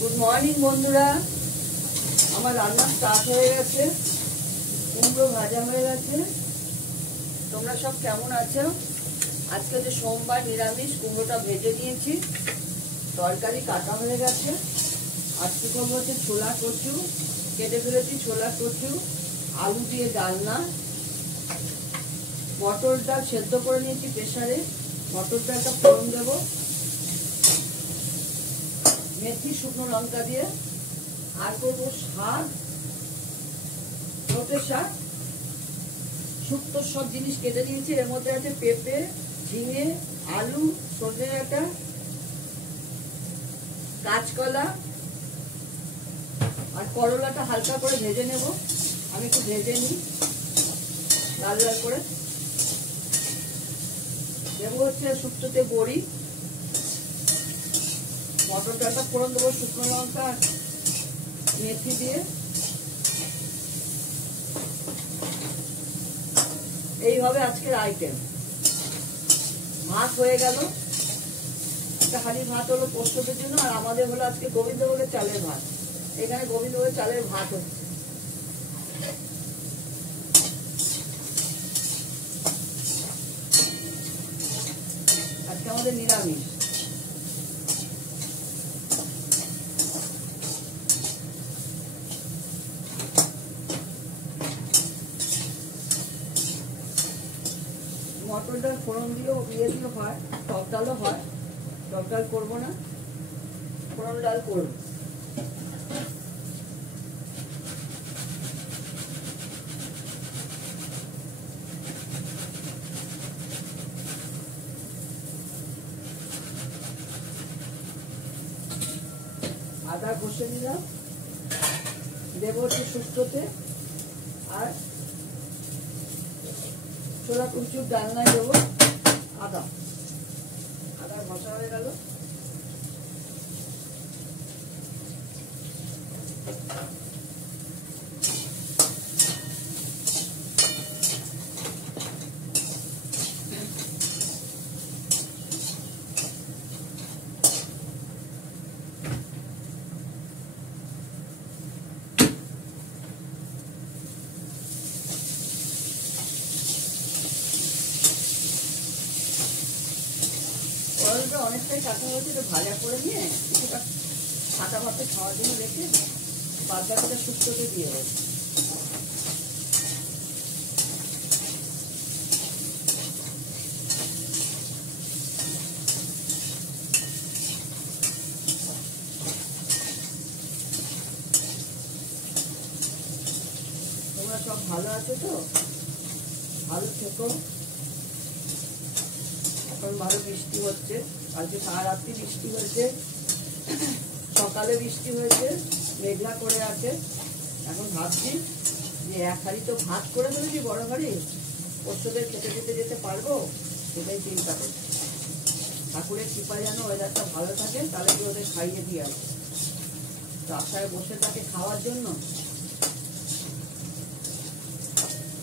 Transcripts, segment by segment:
Good morning বন্ধুরা, আমার রান্না স্টার্ট হয়ে গেছে। কুমড়ো ভাজা হয়ে গেছে। তোমরা সব কেমন আছো? আজকে যে সোমবার, নিরামিষ। কুমড়োটা ভেজে নিয়েছি, তরকারি কাটা হয়ে গেছে। আজকে করবো হচ্ছে ছোলা কচু, কেটে ফেলেছি ছোলা কচু, আলু দিয়ে ডালনা, মটর ডাল সেদ্ধ করে নিয়েছি প্রেসারে। মটর ডালটা ফোড়ন দেবো মেথি শুকনো লঙ্কা দিয়ে। আর করবো শাক, লোটে শাক, শুক্তো সব জিনিস কেটে নিয়েছি। এর মধ্যে আছে পেঁপে, ঝিঙে, আলু, সজনে ডাঁটা, কাঁচকলা আর করলাটা হালকা করে ভেজে নেব। আমি একটু ভেজে নিই লাল লাল করে। দেবো হচ্ছে শুক্তোতে বড়ি, মটর ডালটা ফোড়ন দেবো শুকনো লঙ্কা মেথি দিয়ে। এইভাবে আজকের আইটেম। ভাত হয়ে গেল, একটা হাঁড়ি ভাত হলো পোস্তদের জন্য, আর আমাদের হলো আজকে গোবিন্দভোগের চালের ভাত। এখানে গোবিন্দভোগের চালের ভাত হচ্ছে। আজকে আমাদের নিরামিষ। মটর ডাল ফোড়ন দিয়েও হয়, টক ডালও হয়। টক ডাল করবো না, ফোড়ন ডাল করবো। আদা ঘষে নিলাম, দেবো হচ্ছে শুক্তোতে। আর ছোলা কচুর ডালনায় দেবো আদা। আদা ঘষা হয়ে গেল। করলাটা অনেকটাই কাটা হয়েছে, তো ভাজা করে নিয়ে কিছুটা ফাটা ভাতে খাওয়ার জন্য রেখে বাদ বাকিটা শুক্তোতে দিয়ে দেবো। তোমরা সব ভালো আছো তো? ভালো থেকো। এখন ভালো বৃষ্টি হচ্ছে, কালকে সারা রাত্রি বৃষ্টি হয়েছে, সকালে বৃষ্টি হয়েছে, মেঘলা করে আছে। এখন ভাবছি যে এক হাঁড়ি তো ভাত করে ফেলেছি, বড় হাঁড়ি, পোস্তদের খেতে খেতে যেতে পারবো, সেটাই চিন্তা করছি। ঠাকুরের কৃপায় যেন ওয়েদারটা ভালো থাকে, তাহলে কি ওদের খাইয়ে দিয়ে আসবো। তো আশায় বসে থাকে খাওয়ার জন্য।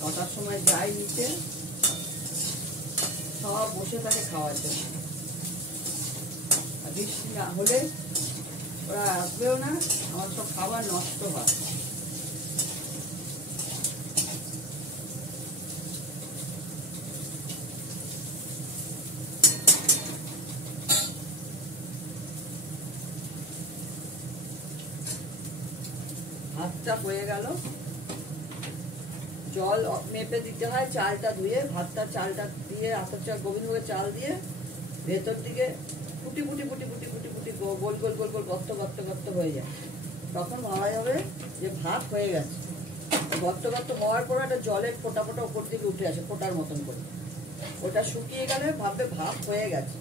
9টার সময় যাই নিচে, সব বসে থাকে খাওয়ার জন্য। আর বৃষ্টি না হলে ওরা আসবেও না, আমার সব খাবার নষ্ট হয়। ভাতটা হয়ে গেল, জল মেপে দিতে হয়, চালটা ধুয়ে, ভাতটা চালটা দিয়ে, আতপ চাল গোবিন্দভোগের চাল দিয়ে ভেতর দিকে ফুটি ফুটি ফুটি ফুটি ফুটি ফুটি গোল গোল গোল গোল গর্ত গর্ত গর্ত হয়ে যায়। তখন ভাবা যাবে যে ভাত হয়ে গেছে। গর্ত গর্ত হওয়ার পর একটা জলের ফোটা ফোটা উপর দিকে উঠে আসে, ফোটার মতন করে। ওটা শুকিয়ে গেলে ভাববে ভাত হয়ে গেছে।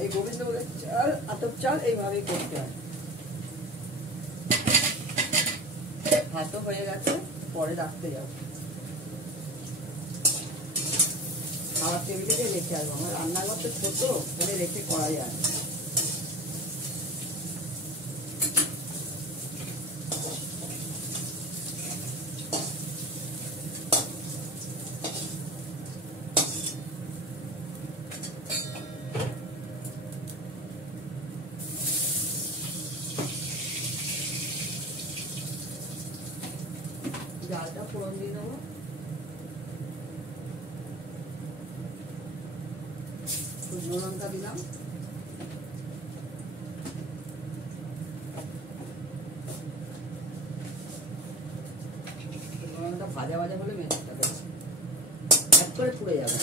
এই গোবিন্দভোগের চাল, আতপ চাল এইভাবেই করতে হয়। ভাতও হয়ে গেছে, পরে রাখতে যাবো। খাবার টেবিলে রেখে আসবো। আমার রান্নাঘর তো ছোট, ওখানে রেখে করা যায় না। চালটা ফোড়ন দিয়ে দেবো। শুকনো লঙ্কা দিলাম, ভাজা ভাজা হলে মেথিটা দেবো, এক করে পুড়ে যাবে।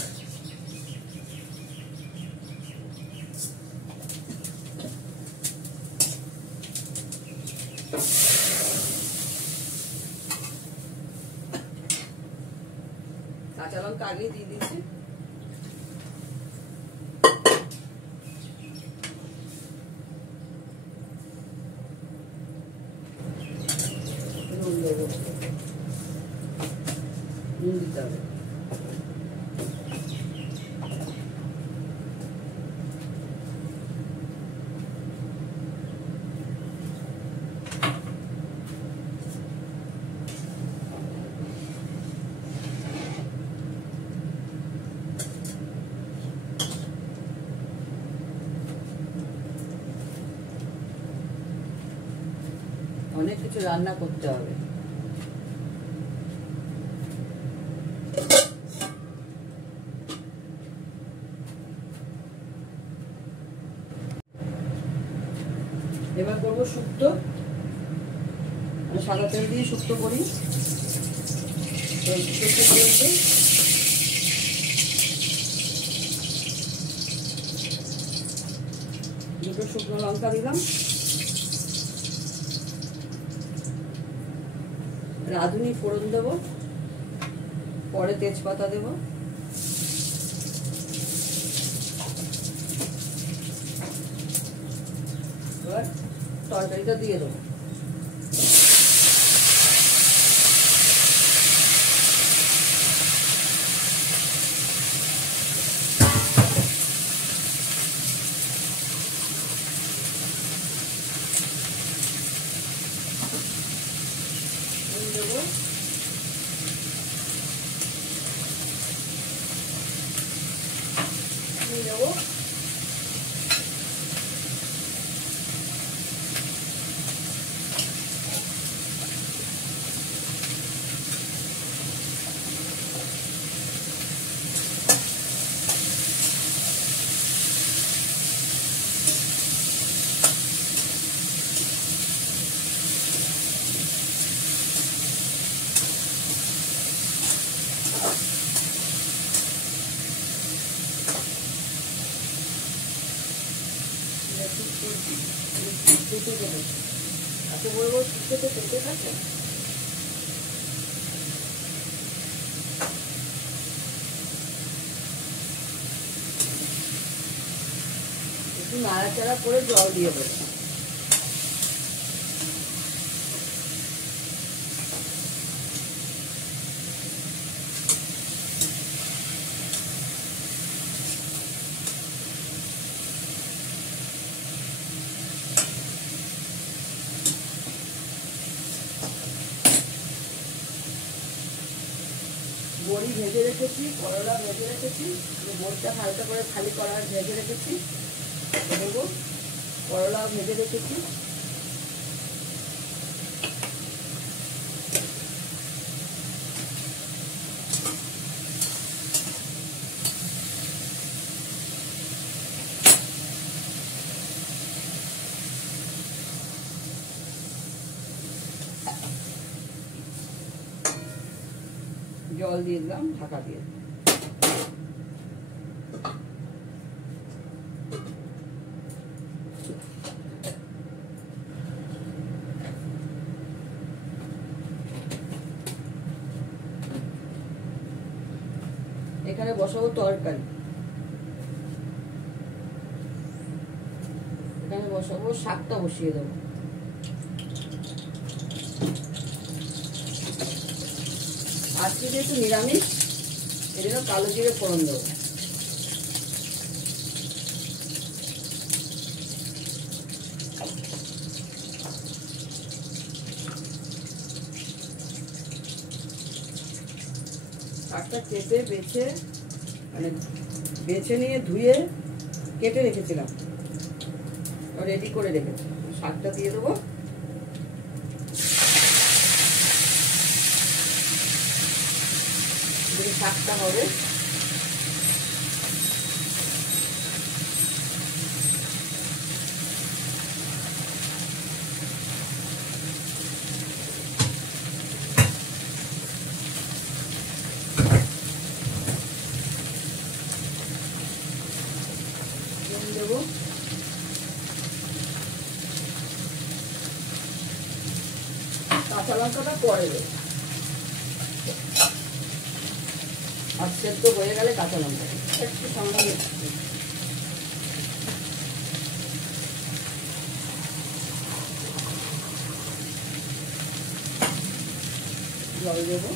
কাঁচা লঙ্কা আগেই দিয়ে দিচ্ছি। নুন দেবো, নুন দিতে হবে। অনেক কিছু রান্না করতে হবে। এবার করবো শুক্তো, সাদা তেল দিয়ে শুক্তো করি। দুটো শুকনো লঙ্কা দিলাম, রাঁধুনি ফোড়ন দেবো, পরে তেজপাতা দেবো। এবার তরকারিটা দিয়ে দেবো। দেবো দেবো পেটে দেবে। এত বড় বড় শুক্তোতে পেটে থাকে। একটু নাড়াচাড়া করে জল দিয়ে দেবো। বড়ি ভেজে রেখেছি, করলা ভেজে রেখেছি, বড়িটা হালকা করে খালি করা ভেজে রেখেছি। দেবো, করলা ভেজে রেখেছি। জল দিয়ে দিলাম, ঢাকা দিয়ে। এখানে বসাবো তরকারি, এখানে বসাবো শাকটা বসিয়ে দেবো। আজকে যেহেতু নিরামিষ, এই জন্য কালো জিরে ফোড়ন দেবো। শাকটা কেটে বেছে বেছে নিয়ে ধুয়ে কেটে রেখেছিলাম, রেডি করে রেখেছি। শাকটা দিয়ে দেবো। শাকটা হবে। দেবো কাঁচা লঙ্কাটা পরে দেবো, আর সেদ্ধ হয়ে গেলে কাঁচা লঙ্কা একটু সামান্য জল দেবো,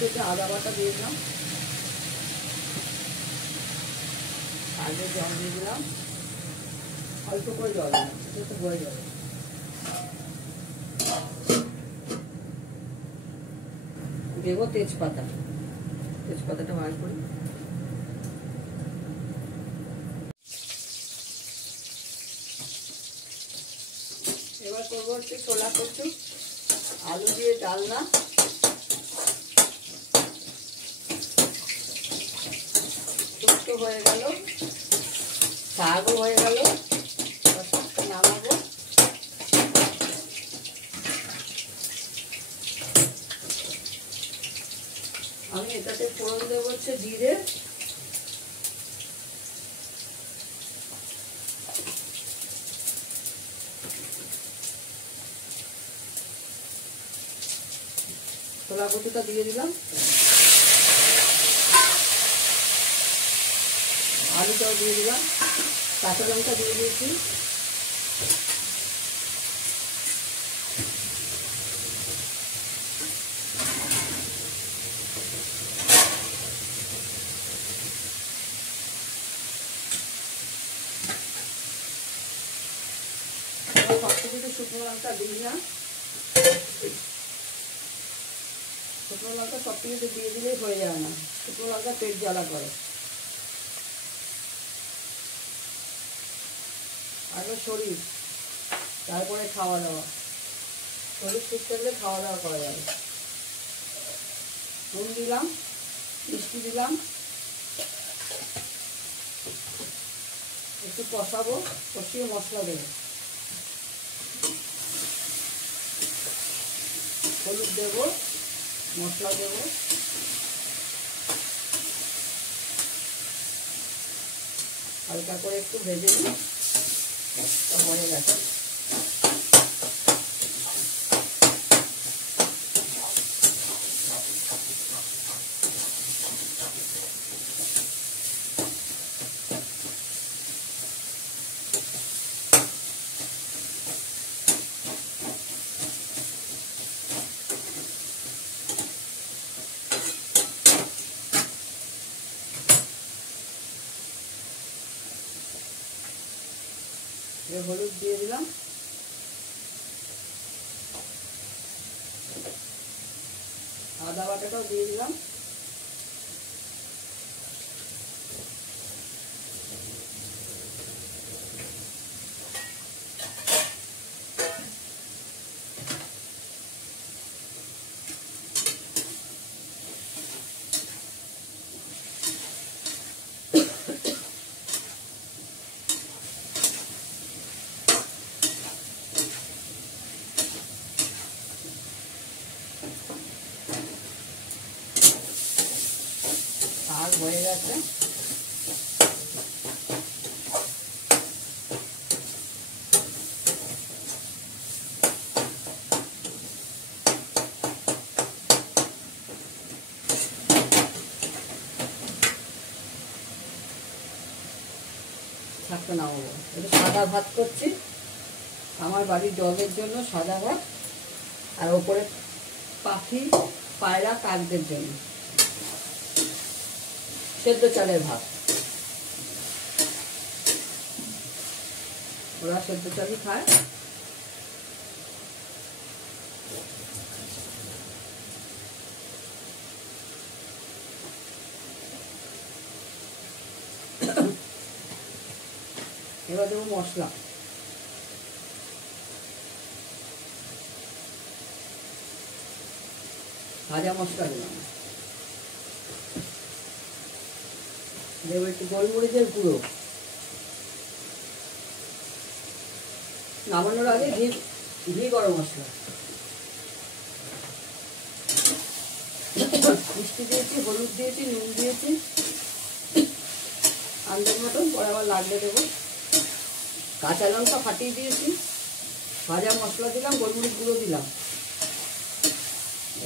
থেকে আদা বাটা দিয়ে দিলাম, আগে জল দিয়ে দিলাম, অল্প করে জল দিলাম, একটু হয়ে যাবে। দেবো তেজপাতা, তেজপাতাটা বার করি। এবার করবো হচ্ছে ছোলা কচু, আলু দিয়ে ডালনা, হয়ে গেল, শাকও হয়ে গেল, শাকটা নামাবো। আমি এটাতে ফোড়ন দেবো হচ্ছে জিরে, ছোলা কচুটা দিয়ে দিলাম, আলুটাও দিয়ে দিলাম, কাঁচা লঙ্কা দিয়ে দিয়েছি, সবকিছুতে শুকনো লঙ্কা দিই না, শুকনো লঙ্কা সব কিছুতে দিয়ে দিলেই হয়ে যায় না, শুকনো লঙ্কা পেট জ্বালা করে। আগে শরীর, তারপরে খাওয়া দাওয়া, শরীর সুস্থ থাকলে খাওয়া দাওয়া করা যাবে। নুন দিলাম, মিষ্টি দিলাম, একটু কষাবো, কষিয়ে মশলা দেবো, হলুদ দেবো, মশলা দেবো, হালকা করে একটু ভেজে নিই, হয়ে গেছে। হলুদ দিয়ে দিলাম, আদা বাটাটাও দিয়ে দিলাম, আর হয়ে গেছে। শাকটা নামাবো, এটা সাদা ভাত করছি, আমার বাড়ির ডগের জন্য সাদা ভাত, আর ওপরে পাখি পায়রা কাকদের জন্য সেদ্ধ চালের ভাত, ওরা সেদ্ধ চালই খায়। এবার দেবো মশলা। ভাজা মশলা দিলাম, দেবো একটু গোলমরিচের গুঁড়ো। নামানোর আগে ঘি গরম মশলা, মিষ্টি দিয়েছি, হলুদ দিয়েছি, নুন দিয়েছি আন্দাজ মতন, পরে আবার লাগলে দেবো। কাঁচা লঙ্কা ফাটিয়ে দিয়েছি, ভাজা মশলা দিলাম, গোলমরিচ গুঁড়ো দিলাম।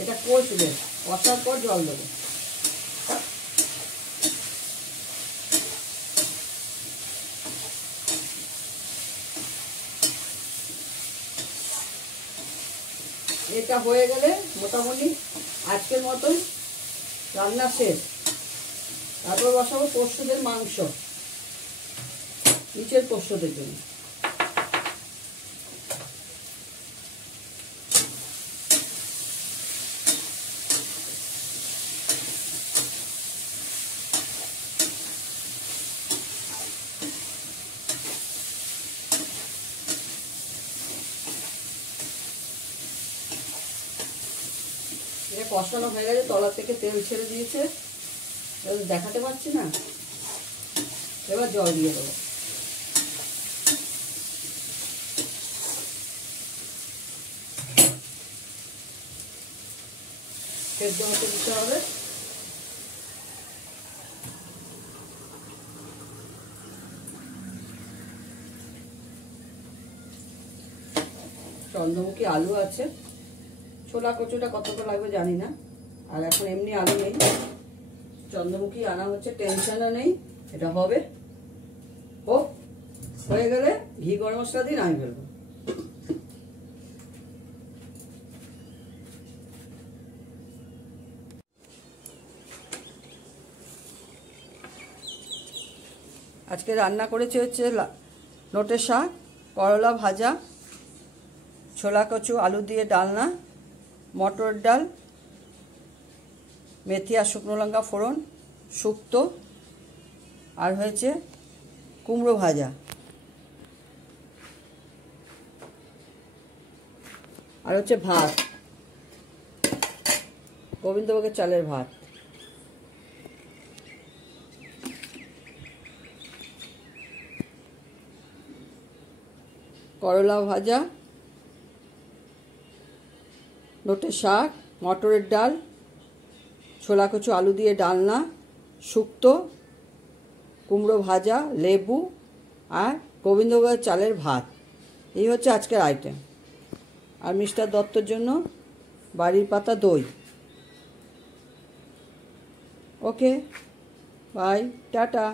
এটা কষবে, কষার পর জল দেবো। এটা হয়ে গেলে মোটামুটি আজকের মতন রান্না শেষ। তারপর বসাবো পোস্তদের মাংস, নিচের পোস্তদের জন্য। এটা কষানো হয়ে গেছে, তলা থেকে তেল ছেড়ে দিয়েছে, দেখাতে পাচ্ছি না। এবার জল দিয়ে দেবো। সেদ্ধ হতে দিতে হবে। চন্দ্রমুখী আলু আছে, ছোলা কচুটা কতটা লাগবে জানি না। আর এখন এমনি আলু নেই, চন্দ্রমুখী আনা হচ্ছে, টেনশনও নেই, এটা হবে। ও হয়ে গেলে ঘি গরম মশলা দিয়ে নামিয়ে ফেলবো। আজকে রান্না করেছি হচ্ছে নোটের শাক, করলা ভাজা, ছোলা কচু আলু দিয়ে ডালনা, মটর ডাল, মেথি আর শুকনো লঙ্কা ফোড়ন, শুক্তো, আর হয়েছে কুমড়ো ভাজা, আর হচ্ছে ভাত, গোবিন্দভোগের চালের ভাত। করলা ভাজা, নোটের শাক, মটরের ডাল, ছোলা কচু আলু দিয়ে ডালনা, শুক্তো, কুমড়ো ভাজা, লেবু আর গোবিন্দভোগের চালের ভাত। এই হচ্ছে আজকের আইটেম। আর মিস্টার দত্তর জন্য বাড়ির পাতা দই। ওকে, বাই, টাটা।